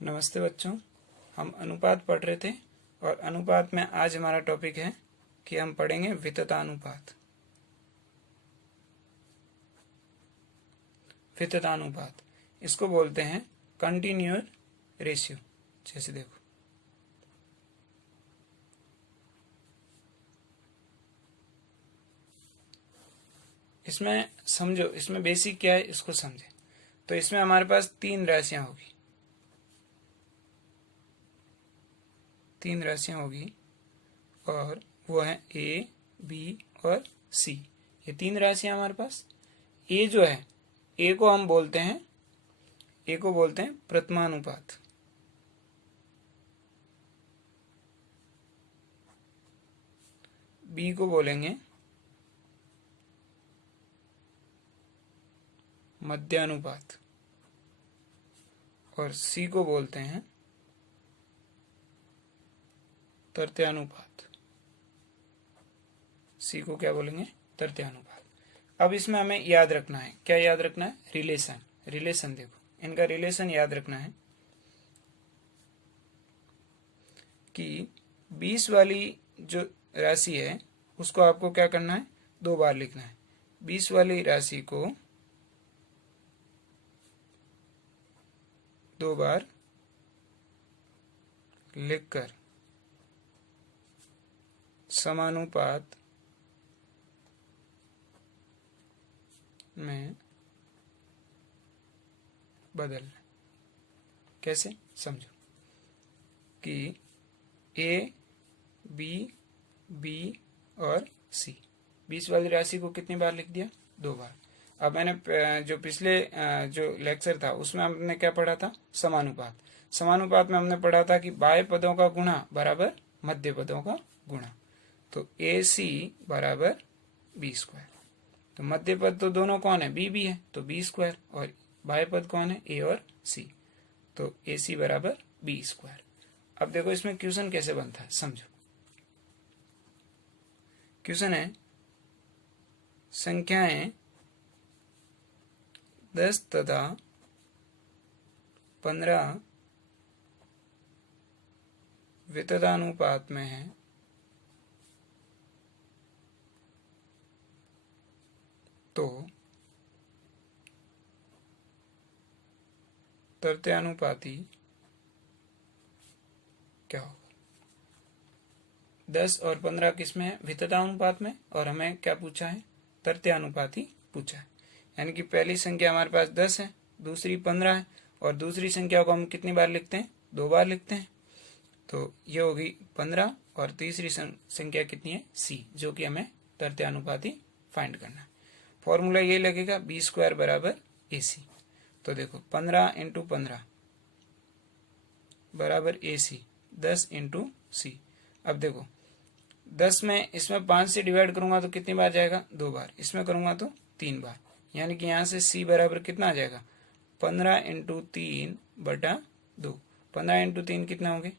नमस्ते बच्चों, हम अनुपात पढ़ रहे थे और अनुपात में आज हमारा टॉपिक है कि हम पढ़ेंगे विततानुपात। विततानुपात इसको बोलते हैं कंटिन्यूअस रेशियो। जैसे देखो, इसमें समझो, इसमें बेसिक क्या है इसको समझे। तो इसमें हमारे पास तीन राशियां होगी, और वो है ए, बी और सी। ये तीन राशियां हमारे पास। ए जो है, ए को हम बोलते हैं प्रथमानुपात। बी को बोलेंगे मध्यानुपात और सी को बोलते हैं तृतीयानुपात। सी को क्या बोलेंगे? तृतीयानुपात। अब इसमें हमें याद रखना है, क्या याद रखना है? रिलेशन देखो, इनका रिलेशन याद रखना है कि 20 वाली जो राशि है उसको आपको क्या करना है? 2 बार लिखना है। 20 वाली राशि को 2 बार लिखकर समानुपात में बदलना। कैसे? समझो कि ए, बी और सी, 20 वाली राशि को कितनी बार लिख दिया? 2 बार। अब मैंने जो पिछले जो लेक्चर था उसमें हमने क्या पढ़ा था? समानुपात में हमने पढ़ा था कि बाह्य पदों का गुणा बराबर मध्य पदों का गुणा। तो ए सी बराबर बी स्क्वायर। तो मध्य पद तो दोनों कौन है? बी है, तो बी स्क्वायर। और बाह्य पद कौन है? ए और सी। तो ए सी बराबर बी स्क्वायर। अब देखो इसमें क्वेश्चन कैसे बनता है, समझो। क्वेश्चन है संख्याएं 10 तथा 15 विततानुपात में है, तो तृतीयानुपाती क्या होगा? 10 और 15 किस में है? विततानुपात में। और हमें क्या पूछा है? तृतीयानुपाती पूछा है। यानी कि पहली संख्या हमारे पास 10 है, दूसरी 15 है, और दूसरी संख्या को हम कितनी बार लिखते हैं? 2 बार लिखते हैं। तो ये होगी 15, और तीसरी संख्या कितनी है? सी, जो कि हमें तृतीयानुपाती फाइंड करना है। फॉर्मूला ये लगेगा बी स्क्वायर बराबर ए सी। तो देखो 15 इंटू 15 बराबर ए सी, 10 इंटू सी। अब देखो 10 में इसमें 5 से डिवाइड करूंगा तो कितनी बार जाएगा? 2 बार। इसमें करूंगा तो 3 बार। यानी कि यहां से सी बराबर कितना आ जाएगा? 15 इंटू 3 बटा 2। 15 इंटू 3 कितना होंगे?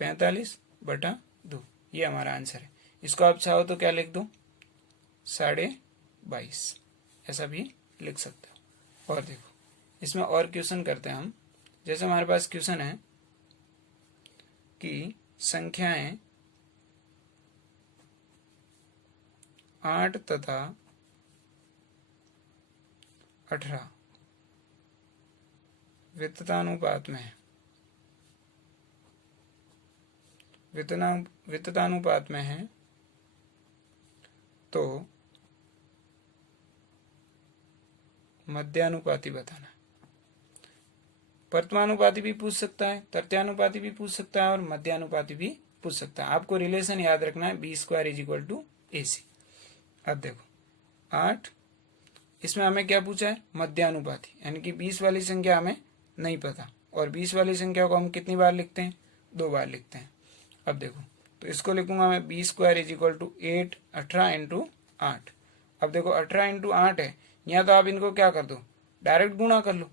45 बटा 2। ये हमारा आंसर है। इसको आप चाहो तो क्या लिख दो? 22.5, ऐसा भी लिख सकते हो। और देखो इसमें और क्वेश्चन करते हैं हम। जैसे हमारे पास क्वेश्चन है कि संख्याएं 8 तथा 18 विततानुपात में है। विततानुपात में है तो मध्यानुपाती बताना। प्रथमानुपाती भी पूछ सकता है, तृतीयानुपाती भी पूछ सकता है, और मध्यानुपाती भी पूछ सकता है। आपको रिलेशन याद रखना है, B square is equal to A C. अब देखो 8, इसमें हमें क्या पूछा है? मध्यानुपाती, यानी कि 20 वाली संख्या हमें नहीं पता, और 20 वाली संख्या को हम कितनी बार लिखते हैं? 2 बार लिखते हैं। अब देखो, तो इसको लिखूंगा मैं B square is equal to 18 into 8। अब देखो 18 इंटू 8 है, यहाँ तो आप इनको क्या कर दो? डायरेक्ट गुणा कर लो।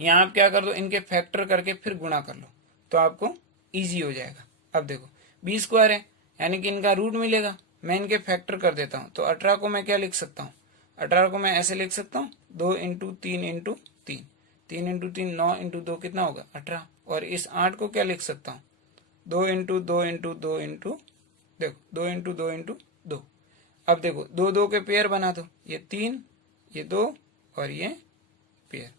यहाँ आप क्या कर दो? इनके फैक्टर करके फिर गुणा कर लो, तो आपको इजी हो जाएगा। अब देखो बी स्क्वायर है, यानी कि इनका रूट मिलेगा। मैं इनके फैक्टर कर देता हूँ, तो 18 को मैं क्या लिख सकता हूँ? 18 को मैं ऐसे लिख सकता हूँ, 2 इंटू 3 इंटू 3। 3 इंटू 3 9 इंटू 2 कितना होगा 18। और इस 8 को क्या लिख सकता हूँ 2 इंटू 2 इंटू 2 इंटू देखो 2 इंटू 2 इंटू 2। अब देखो 2 2 के पेयर बना दो, ये 3 ये 2 और ये पेयर।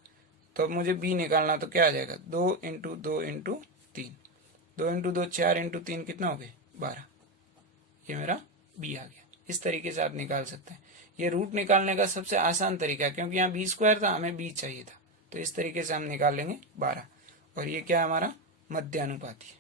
तो अब मुझे बी निकालना, तो क्या आ जाएगा 2 इंटू 2 इंटू 3, 2 इंटू 2 4 इंटू 3 कितना हो गया 12। ये मेरा बी आ गया। इस तरीके से आप निकाल सकते हैं। ये रूट निकालने का सबसे आसान तरीका है, क्योंकि यहाँ बी स्क्वायर था, हमें बी चाहिए था, तो इस तरीके से हम निकाल लेंगे 12। और ये क्या हमारा मध्यानुपाती है।